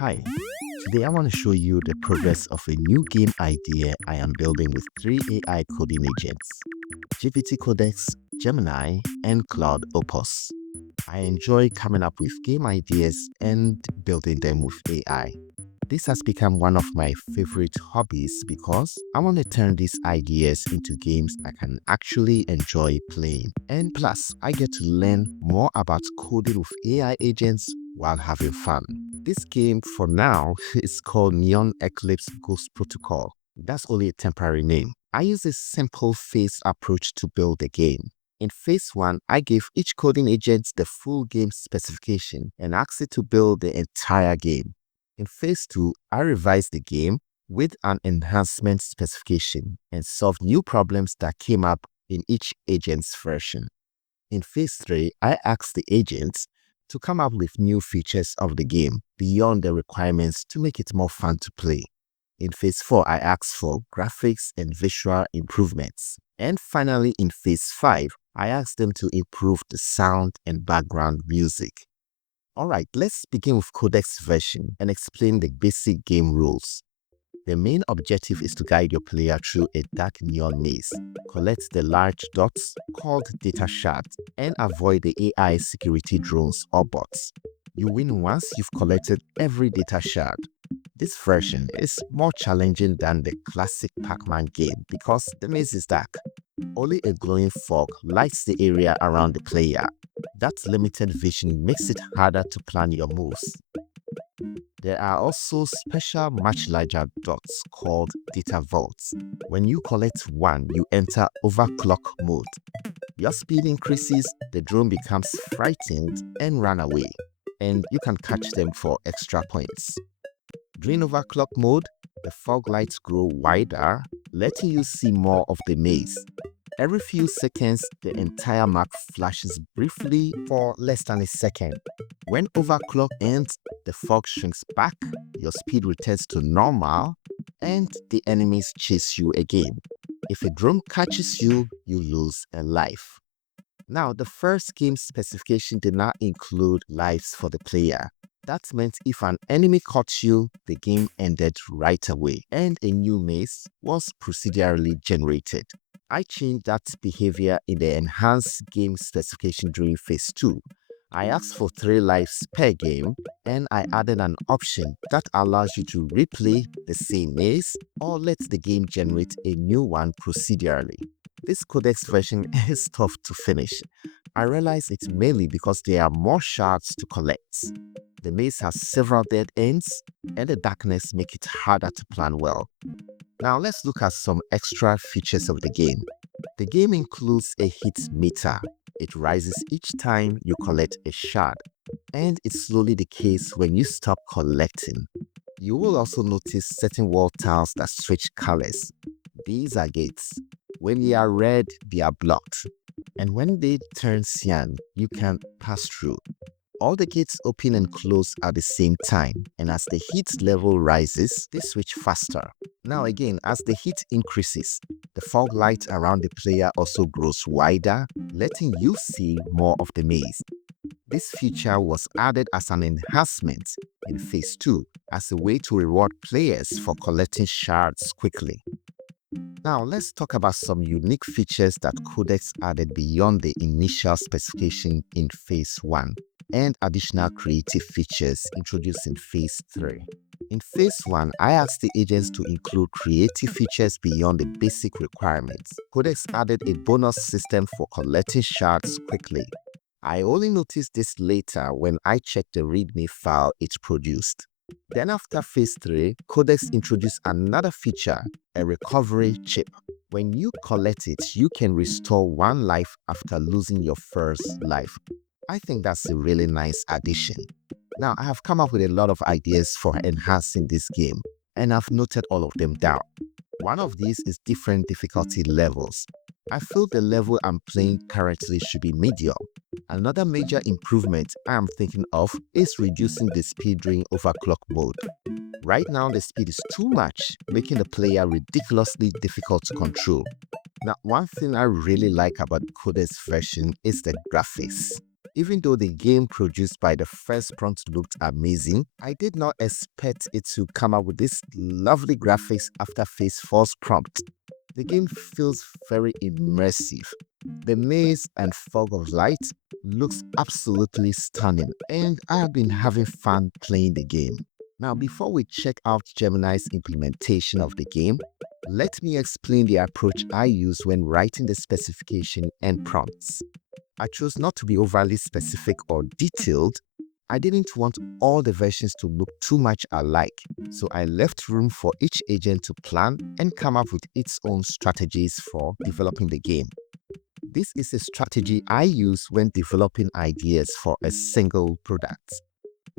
Hi, today I want to show you the progress of a new game idea I am building with three AI coding agents, GPT Codex, Gemini, and Claude Opus. I enjoy coming up with game ideas and building them with AI. This has become one of my favorite hobbies because I want to turn these ideas into games I can actually enjoy playing. And plus, I get to learn more about coding with AI agents while having fun. This game, for now, is called Neon Eclipse Ghost Protocol. That's only a temporary name. I use a simple phase approach to build the game. In phase 1, I gave each coding agent the full game specification and asked it to build the entire game. In phase 2, I revised the game with an enhancement specification and solved new problems that came up in each agent's version. In phase 3, I asked the agents to come up with new features of the game beyond the requirements to make it more fun to play. In phase 4, I asked for graphics and visual improvements. And finally, in phase 5, I asked them to improve the sound and background music. Alright, let's begin with Codex version and explain the basic game rules. The main objective is to guide your player through a dark neon maze, collect the large dots called data shards, and avoid the AI security drones or bots. You win once you've collected every data shard. This version is more challenging than the classic Pac-Man game because the maze is dark. Only a glowing fog lights the area around the player. That limited vision makes it harder to plan your moves. There are also special much larger dots called data vaults. When you collect one, you enter overclock mode. Your speed increases, the drone becomes frightened and run away, and you can catch them for extra points. During overclock mode, the fog lights grow wider, letting you see more of the maze. Every few seconds, the entire map flashes briefly for less than a second. When overclock ends, the fog shrinks back, your speed returns to normal, and the enemies chase you again. If a drone catches you, you lose a life. Now, the first game specification did not include lives for the player. That meant if an enemy caught you, the game ended right away, and a new maze was procedurally generated. I changed that behavior in the enhanced game specification during phase 2. I asked for 3 lives per game, and I added an option that allows you to replay the same maze or let the game generate a new one procedurally. This Codex version is tough to finish. I realize it's mainly because there are more shards to collect. The maze has several dead ends, and the darkness makes it harder to plan well. Now let's look at some extra features of the game. The game includes a hit meter. It rises each time you collect a shard, and it's slowly decays when you stop collecting. You will also notice certain wall tiles that switch colors. These are gates. When they are red, they are blocked, and when they turn cyan, you can pass through. All the gates open and close at the same time, and as the heat level rises, they switch faster. Now again, as the heat increases, the fog light around the player also grows wider, letting you see more of the maze. This feature was added as an enhancement in phase 2 as a way to reward players for collecting shards quickly. Now let's talk about some unique features that Codex added beyond the initial specification in phase 1 and additional creative features introduced in phase 3. In phase 1, I asked the agents to include creative features beyond the basic requirements. Codex added a bonus system for collecting shards quickly. I only noticed this later when I checked the README file it produced. Then after phase 3, Codex introduced another feature, a recovery chip. When you collect it, you can restore 1 life after losing your first life. I think that's a really nice addition. Now, I have come up with a lot of ideas for enhancing this game, and I've noted all of them down. One of these is different difficulty levels. I feel the level I'm playing currently should be medium. Another major improvement I am thinking of is reducing the speed during overclock mode. Right now, the speed is too much, making the player ridiculously difficult to control. Now, one thing I really like about Codex version is the graphics. Even though the game produced by the first prompt looked amazing, I did not expect it to come out with this lovely graphics after phase 4's prompt. The game feels very immersive. The maze and fog of light looks absolutely stunning, and I have been having fun playing the game. Now, before we check out Gemini's implementation of the game, let me explain the approach I use when writing the specification and prompts. I chose not to be overly specific or detailed. I didn't want all the versions to look too much alike, so I left room for each agent to plan and come up with its own strategies for developing the game. This is a strategy I use when developing ideas for a single product.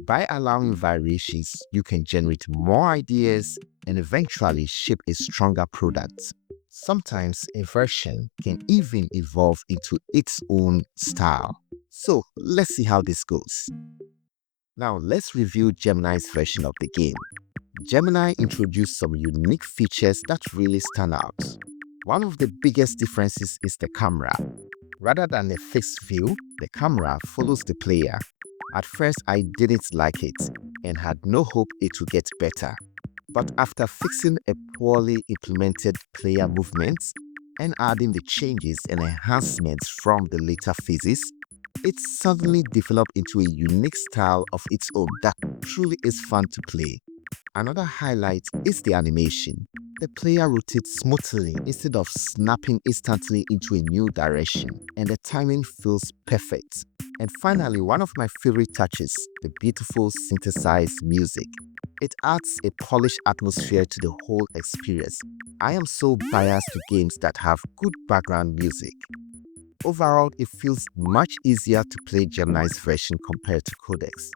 By allowing variations, you can generate more ideas and eventually shape a stronger product. Sometimes a version can even evolve into its own style. So let's see how this goes. Now let's review Gemini's version of the game. Gemini introduced some unique features that really stand out. One of the biggest differences is the camera. Rather than a fixed view, the camera follows the player. At first, I didn't like it and had no hope it would get better. But after fixing a poorly implemented player movements and adding the changes and enhancements from the later phases, it suddenly developed into a unique style of its own that truly is fun to play. Another highlight is the animation. The player rotates smoothly instead of snapping instantly into a new direction, and the timing feels perfect. And finally, one of my favorite touches, the beautiful synthesized music. It adds a polished atmosphere to the whole experience. I am so biased to games that have good background music. Overall, it feels much easier to play Gemini's version compared to Codex.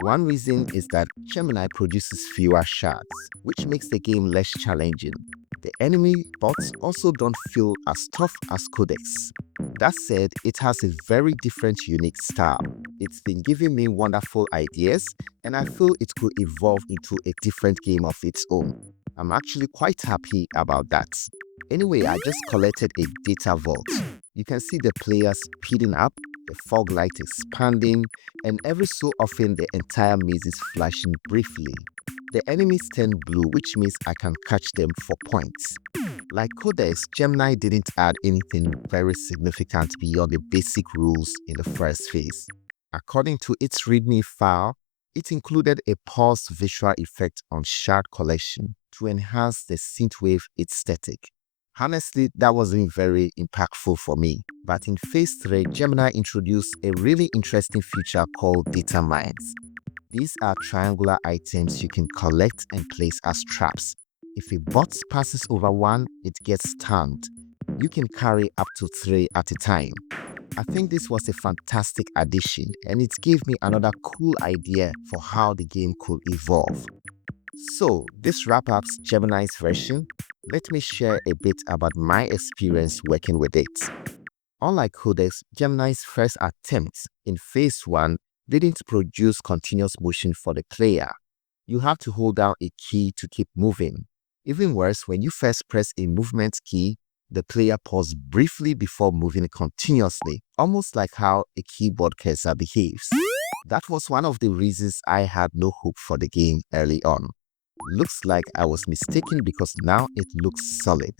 One reason is that Gemini produces fewer shards, which makes the game less challenging. The enemy bots also don't feel as tough as Codex. That said, it has a very different unique style. It's been giving me wonderful ideas, and I feel it could evolve into a different game of its own. I'm actually quite happy about that. Anyway, I just collected a data vault. You can see the players speeding up, the fog light expanding, and every so often the entire maze is flashing briefly. The enemies turn blue, which means I can catch them for points. Like Codex, Gemini didn't add anything very significant beyond the basic rules in the first phase. According to its README file, it included a pulse visual effect on shard collection to enhance the synthwave aesthetic. Honestly, that wasn't very impactful for me. But in phase 3, Gemini introduced a really interesting feature called data mines. These are triangular items you can collect and place as traps. If a bot passes over one, it gets stunned. You can carry up to 3 at a time. I think this was a fantastic addition, and it gave me another cool idea for how the game could evolve. So, this wraps up Gemini's version. Let me share a bit about my experience working with it. Unlike Codex, Gemini's first attempt in phase 1 didn't produce continuous motion for the player. You have to hold down a key to keep moving. Even worse, when you first press a movement key, the player pauses briefly before moving continuously, almost like how a keyboard cursor behaves. That was one of the reasons I had no hope for the game early on. Looks like I was mistaken because now it looks solid.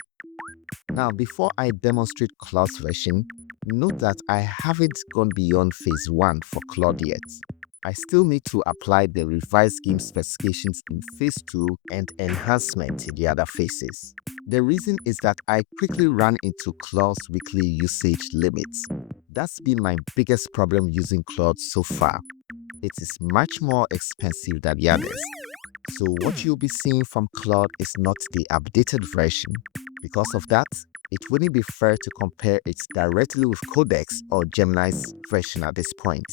Now, before I demonstrate Claude's version, note that I haven't gone beyond phase 1 for Claude yet. I still need to apply the revised game specifications in phase 2 and enhancement in the other phases. The reason is that I quickly ran into Claude's weekly usage limits. That's been my biggest problem using Claude so far. It is much more expensive than the others. So what you'll be seeing from Claude is not the updated version. Because of that, it wouldn't be fair to compare it directly with Codex or Gemini's version at this point.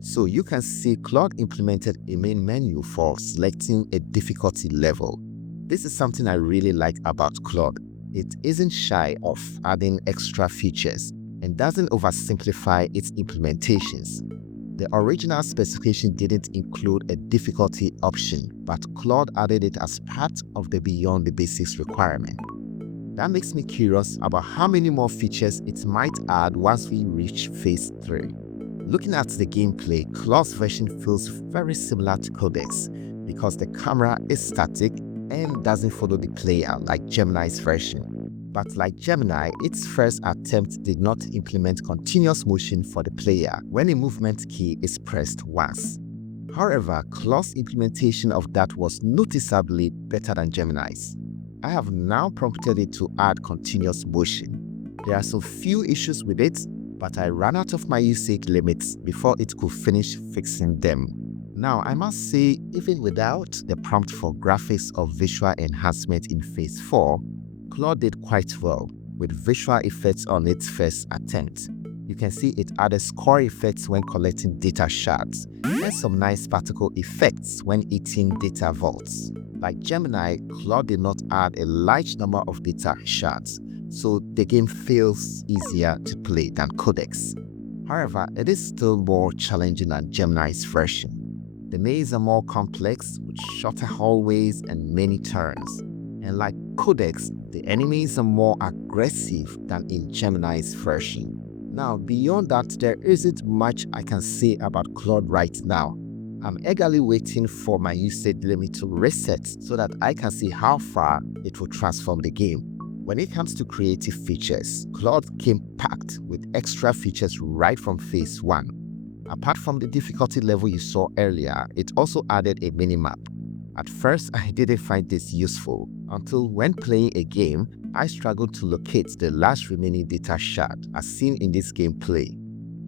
So you can see Claude implemented a main menu for selecting a difficulty level. This is something I really like about Claude. It isn't shy of adding extra features and doesn't oversimplify its implementations. The original specification didn't include a difficulty option, but Claude added it as part of the Beyond the Basics requirement. That makes me curious about how many more features it might add once we reach phase 3. Looking at the gameplay, Claude's version feels very similar to Codex because the camera is static and doesn't follow the player like Gemini's version. But like Gemini, its first attempt did not implement continuous motion for the player when a movement key is pressed once. However, Claude's implementation of that was noticeably better than Gemini's. I have now prompted it to add continuous motion. There are some few issues with it, but I ran out of my usage limits before it could finish fixing them. Now, I must say, even without the prompt for graphics or visual enhancement in Phase 4, Claude did quite well with visual effects on its first attempt. You can see it added score effects when collecting data shards and some nice particle effects when eating data vaults. Like Gemini, Claude did not add a large number of data shards, so the game feels easier to play than Codex. However, it is still more challenging than Gemini's version. The mazes are more complex with shorter hallways and many turns. And like Codex, the enemies are more aggressive than in Gemini's version. Now, beyond that, there isn't much I can say about Claude right now. I'm eagerly waiting for my usage limit to reset so that I can see how far it will transform the game. When it comes to creative features, Claude came packed with extra features right from Phase 1. Apart from the difficulty level you saw earlier, it also added a minimap. At first, I didn't find this useful until when playing a game, I struggled to locate the last remaining data shard as seen in this gameplay.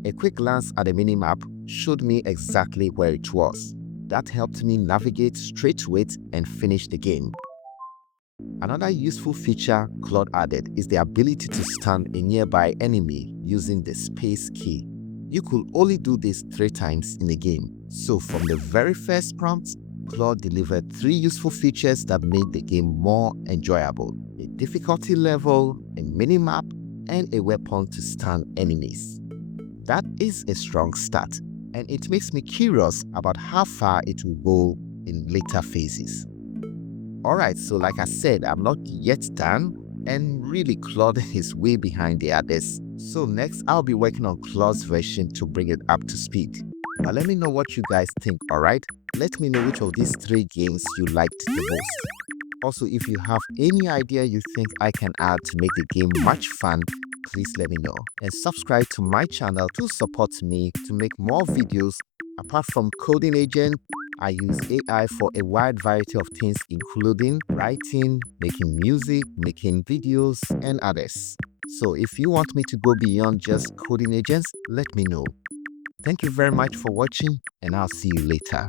A quick glance at the minimap showed me exactly where it was. That helped me navigate straight to it and finish the game. Another useful feature Claude added is the ability to stun a nearby enemy using the space key. You could only do this 3 times in the game, so from the very first prompt, Claude delivered 3 useful features that made the game more enjoyable: a difficulty level, a minimap, and a weapon to stun enemies. That is a strong start, and it makes me curious about how far it will go in later phases. Alright, so like I said, I'm not yet done, and really Claude is way behind the others. So next, I'll be working on Claude's version to bring it up to speed. But let me know what you guys think, alright? Let me know which of these 3 games you liked the most. Also, if you have any idea you think I can add to make the game much fun, please let me know. And subscribe to my channel to support me to make more videos. Apart from coding agent, I use AI for a wide variety of things including writing, making music, making videos, and others. So if you want me to go beyond just coding agents, let me know. Thank you very much for watching, and I'll see you later.